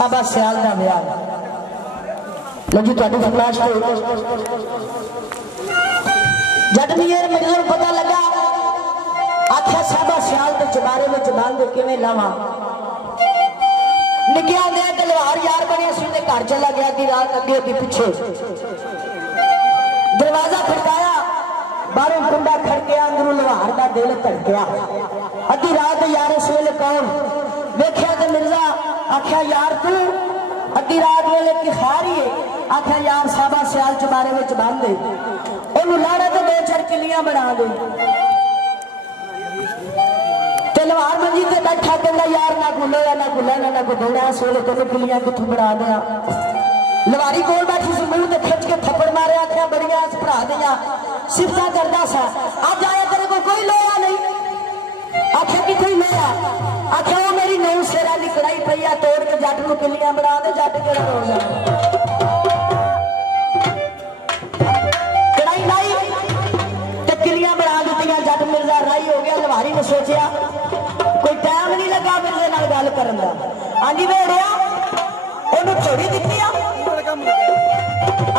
साबा सियाल का ब्याह लो जी तुहाडी फरमाइश पे जट मीर मिर्जा को पता लगा आख्या साबा सियाल के चबारे में बंद किवें लावां निकिया होंदे तलवार यार बने सी ते घर चला गया कि रात अगे अगे पीछे दरवाजा खड़काया बाहरों कुंडा खड़किया अंदरों लवार का दिल धड़किया अद्धी रात यार इस वेले कौन वेख्या तो मिर्जा आख्या यार तू अद्धी रात वेले की खा रही है आख्या यार साबा सियाल चबारे में बंद दे ओनू लाड़ा तो दो चार किलियां बना दे तलवार मंजी ते बैठा कहंदा यार ना को लोया ना को लेना ना को दौड़ा इस वेले तेन किलियां कित्थों बना दिया लवारी कोल बैठी सी मुंह ते खिंच के थप्पड़ मारे आख्या बड़ियां इस भरा दियां सिफता करदा सा अज आया तेरे को कोई लोया नहीं आख्या किथे लोया आख्या वो मेरी नौ शेरा की कड़ाई पई आ तोड़ के जट नूं किलियां बना दे जट केड़ा रोज कड़ाई लाई ते किलियां बना दित्तियां जट मिर्जा राई हो गया लवारी ने सोचा कोई टाइम नहीं लगा मिर्जे नाल गल करन दा आंदी वेड़िया ओनू थोड़ी दित्ती आ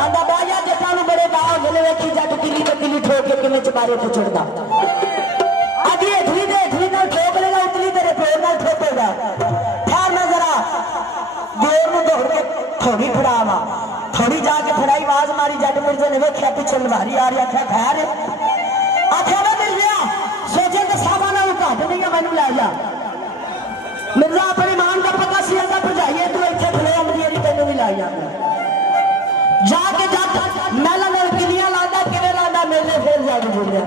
आंदा बाजा जटां नूं बड़े दाव गले वेखी जट किली ते किली ठोक के किवें चबारे ते चढ़दा आदि हेठली दे हेठली नाल ठोक लेगा उतली तेरे पैर नाल ठोकेगा ठहर मैं जरा देर नूं दौड़ के थोड़ी फड़ावा थोड़ी जाके फड़ाई आवाज मारी जट मिर्जे ने वेख्या पिछे लवारी आ रही आख्या खैर आख्या ना मिल गया सोचे तो साबा नाल घट नहीं है मैनू लै जा मिर्जा अपनी मान का पता सी आंदा भजाइए तू इत्थे खड़े आंदी री तैनू भी लाई जांदा जाके जट मैला नाल किलियां लांदा किवें लांदा मेले फिर जट जुड़िया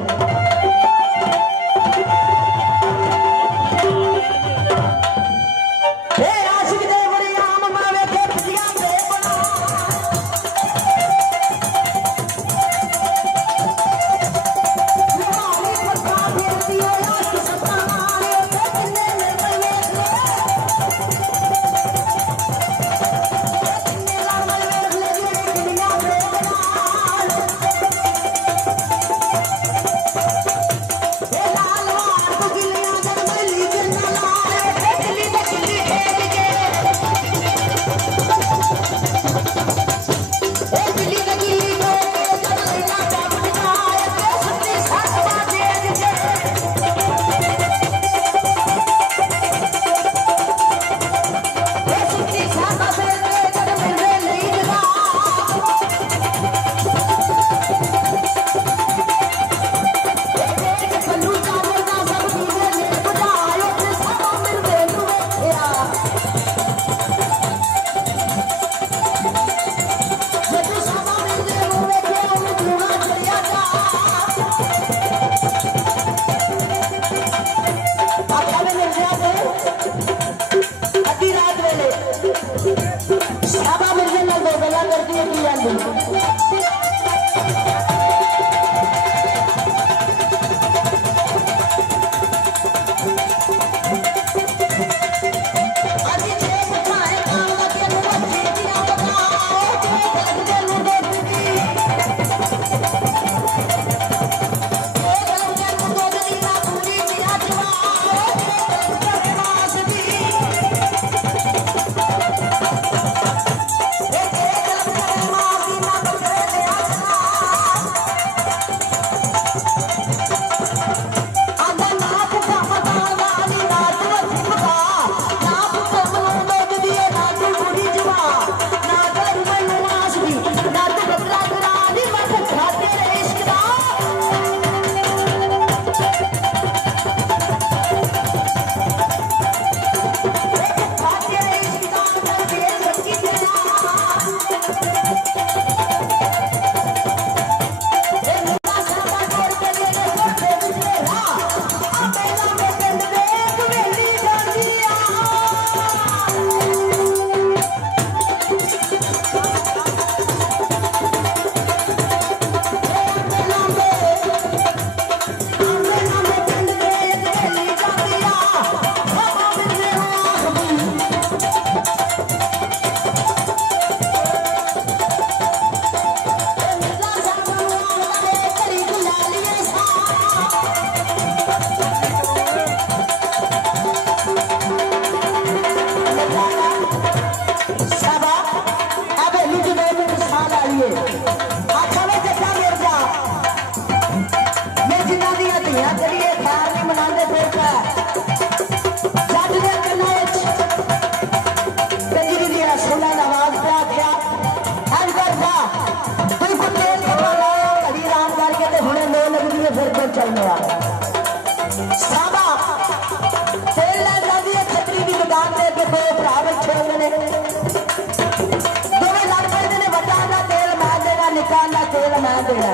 देना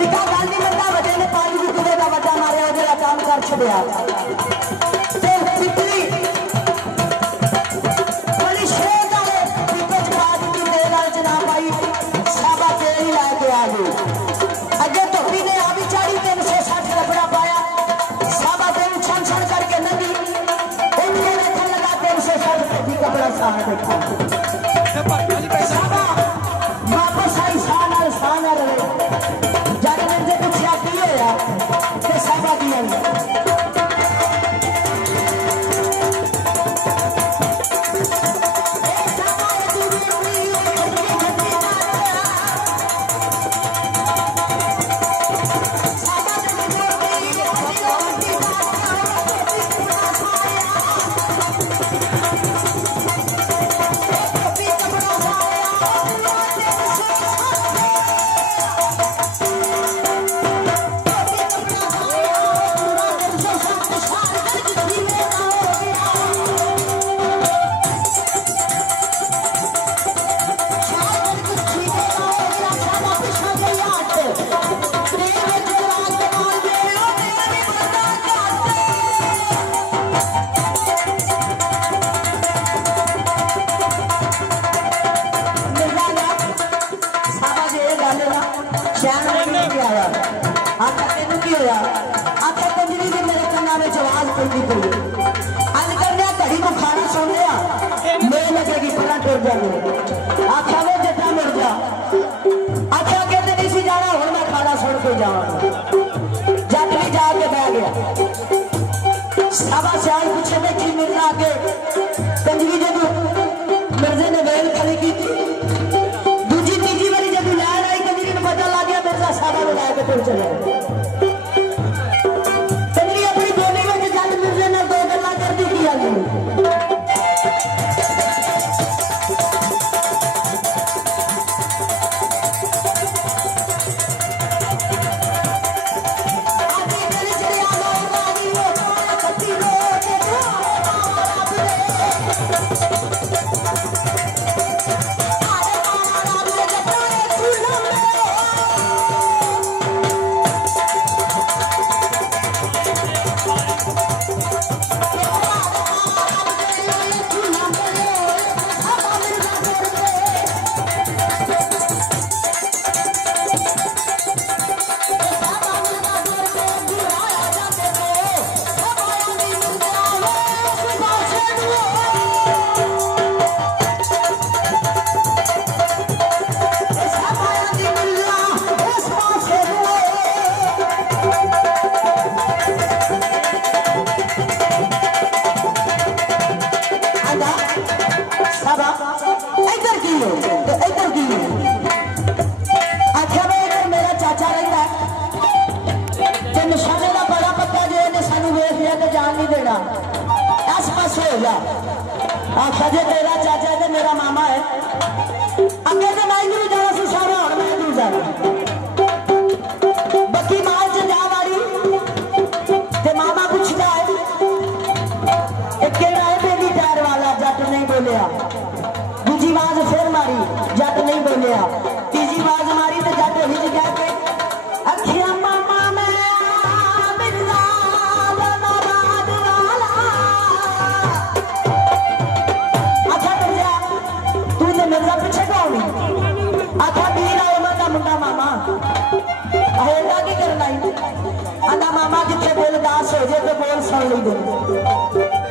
निका गल नहीं लगता वजे ने 5 विकेट का वड्डा मारिया वो काम कर छड़िया बड़ी शेर वाले विकेट बाद की देर ना पाई साबा तेल ही लैके आ गई अगे धोबी ने आ भी चाड़ी 360 रबड़ा पाया साबा तेल छन छन करके नदी उनके देखने लगा 360 धोबी का बड़ा सहारा देखा साबा वापस आई शान रहे जब मैंने पूछा की होया ते साबा की आई आखा जे तेरा चाचा है मेरा मामा है अगे तो मैं नहीं जाना सी सारा और मैं नहीं जाना बकी माल च जा वाली ते मामा पूछता है केड़ा है बेबी टायर वाला जट नहीं बोलिया दूजी आवाज फिर मारी जट नहीं बोलिया तीजी आवाज मारी तो जट हिच कह के अखियां मामा मैं मामा जिथे बोल दास हो जाए तो बोल सुन ली दे